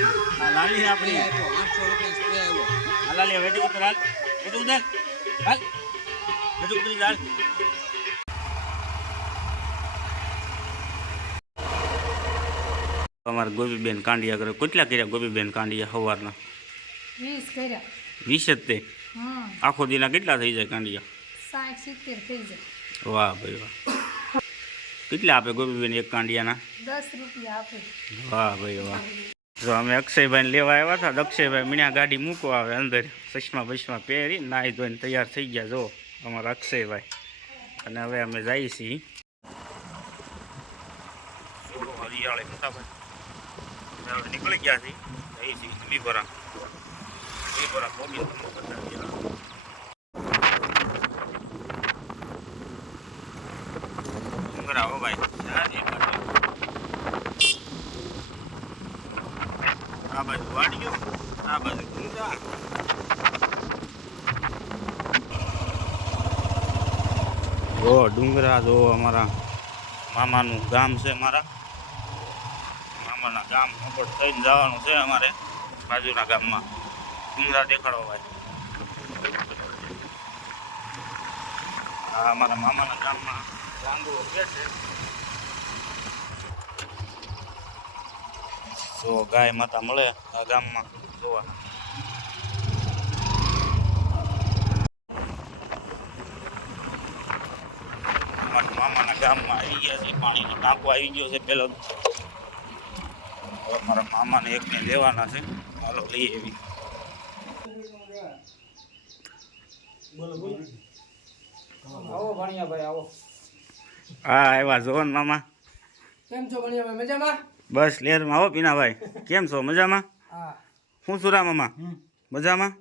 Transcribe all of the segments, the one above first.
લાલી આપણી 800 રૂપિયા સ્પ્રે આવ્યો. લાલી વેટી ઉતર હાલ વેટી ઉતર હાલ વેટી ઉતરી હાલ અમારા ગોપીબેન કાંડિયા કરે કેટલા કર્યા ગોપીબેન કાંડિયા સવારના 20 કર્યા 20 જ તે હા આખો દીના કેટલા થઈ જાય કાંડિયા 60 70 થઈ જાય વાહ ભાઈ વાહ કેટલા આપે ગોપીબેન એક કાંડિયાના 10 રૂપિયા આપે વાહ ભાઈ વાહ જો અમે અક્ષયભાઈને લેવા આવ્યા હતા અક્ષયભાઈ મીણ્યા ગાડી મૂકવા આવે અંદર ચશ્મા બસમાં પહેરી નાહી ધોઈને તૈયાર થઈ ગયા જો અમારા અક્ષયભાઈ અને હવે અમે જઈએ છીએ હરિયાળી મોટાભાઈ નીકળી ગયા છીએ જઈએ છીએ બીબરા પોગી આવો ભાઈ આ બાજુ વાડીઓ આ બાજુ ગુંદા જો ડુંગરા જો અમારા મામાનું ગામ છે મારા મામાના ગામ ઉપર થઈને જવાનું છે અમારે બાજુના ગામમાં ડુંગરા દેખાડો ભાઈ આ અમારા મામાના ગામમાં લાંગો છે જો ગાય માતા મળે આ ગામમાં જોવા અમારા મામાના ગામમાં આવી ગયા છે પાણીનો ટાંકો આવી ગયો છે પેલો મારા મામાને એકને લેવાના છે હાલો લઈ એવી આવો ભણિયા ભાઈ આવો. હા આવ્યા જો ને મામા કેમ છો ભણિયા ભાઈ મજામાં? બસ લેરમાં આવો પીનાભાઈ કેમ છો મજામાં હા. શું સુરા મામા મજામાં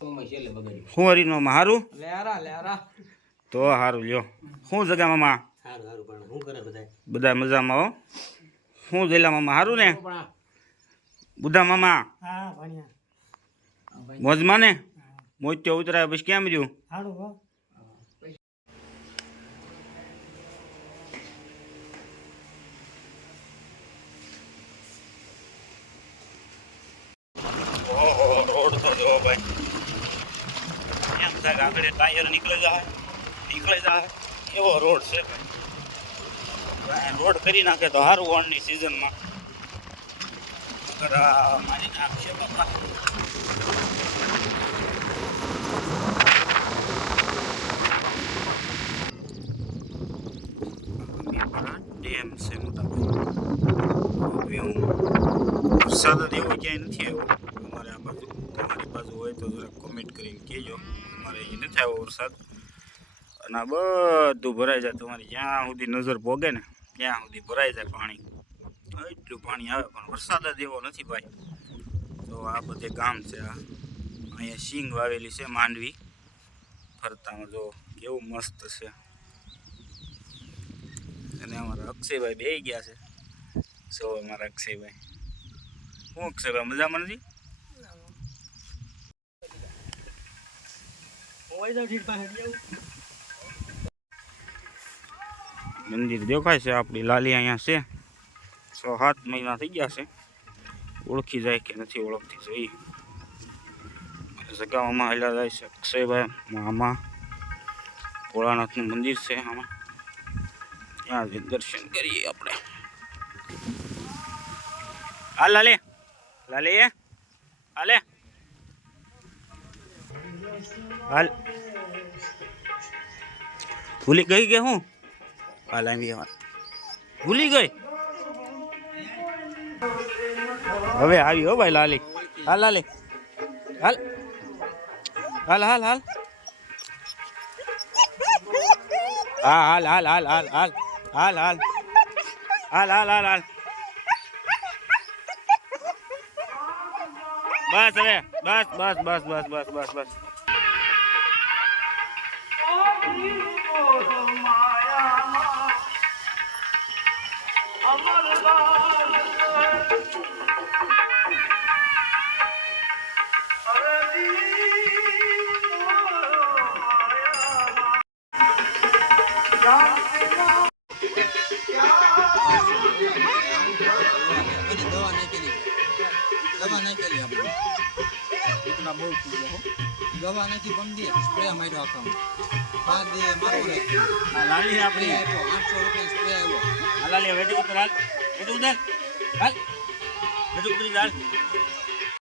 મમ્મી છેલ્લે બગાડ્યું. શું હરીનો હારું લેરા તો સારું લ્યો શું જગા મામા સારું પણ શું કરે બધાય? બધા મજામાં હો શું જઈલા મામા સારું ને બુધા મામા હા ભણિયા મોજમાં ને મોજ તો ઉતરાય પછી કેમ રહ્યું સારું હો. રોડ તો જો ભાઈ એમ થાય આગળ ટાયર નીકળી જાય એવો રોડ છે ભાઈ રોડ કરી નાખે તો સારું વણની સિઝનમાં મારી નાખશે બાપા ડેમ છે મોટા વરસાદ જ એવો ક્યાંય નથી આવ્યો અમારે આ બાજુ તમારી બાજુ હોય તો જરાક કોમેન્ટ કરીને કહેજો અમારે અહીં નથી આવ્યો વરસાદ અને આ બધું ભરાઈ જાય તમારી જ્યાં સુધી નજર પોગે ને ત્યાં સુધી ભરાઈ જાય પાણી એટલું પાણી આવે પણ વરસાદ જ એવો નથી ભાઈ તો આ બધે ગામ છે આ અહીંયા સિંગ વાવેલી છે માંડવી ફરતામાં જો કેવું મસ્ત છે અને અમારા અક્ષયભાઈ બેસી ગયા છે સો અમારા અક્ષયભાઈ શું અક્ષયભાઈ મજામાં નથી મંદિર દેખાય છે આપણી લાલી અહીંયા છે 6-7 મહિના થઈ ગયા છે ઓળખી જાય કે નથી ઓળખતી જોઈ સગાવામાં હાલ્યા જાય છે અક્ષયભાઈ આમાં ભોળાનાથનું મંદિર છે આમાં ત્યાં દર્શન કરીએ આપણે હાલ લાલે હાલે હાલ ભૂલી ગઈ કે હું હાલ આવી ભૂલી ગઈ હવે આવી હો ભાઈ લાલી હાલ લાલી હાલ હાલ હાલ હાલ હા હાલ હાલ હાલ હાલ હાલ હાલ હાલ હાલ હાલ હાલ હાલ બસ હવે બસ બસ બસ બસ બસ બસ બસ દવા નાખી દવા નાખેલી આપણે એટલા બહુ થઈ ગયા હો. દવા નાખી પણ દે સ્પ્રે માર્યો આખામાં 5 દે મારો રાખ્યો આ લાલી આપણી તો 800 રૂપિયા સ્પ્રે આવ્યો આ લાલી વેટી ઉતર હાલ વેટી ઉતર હાલ વેટી ઉતરી હાલ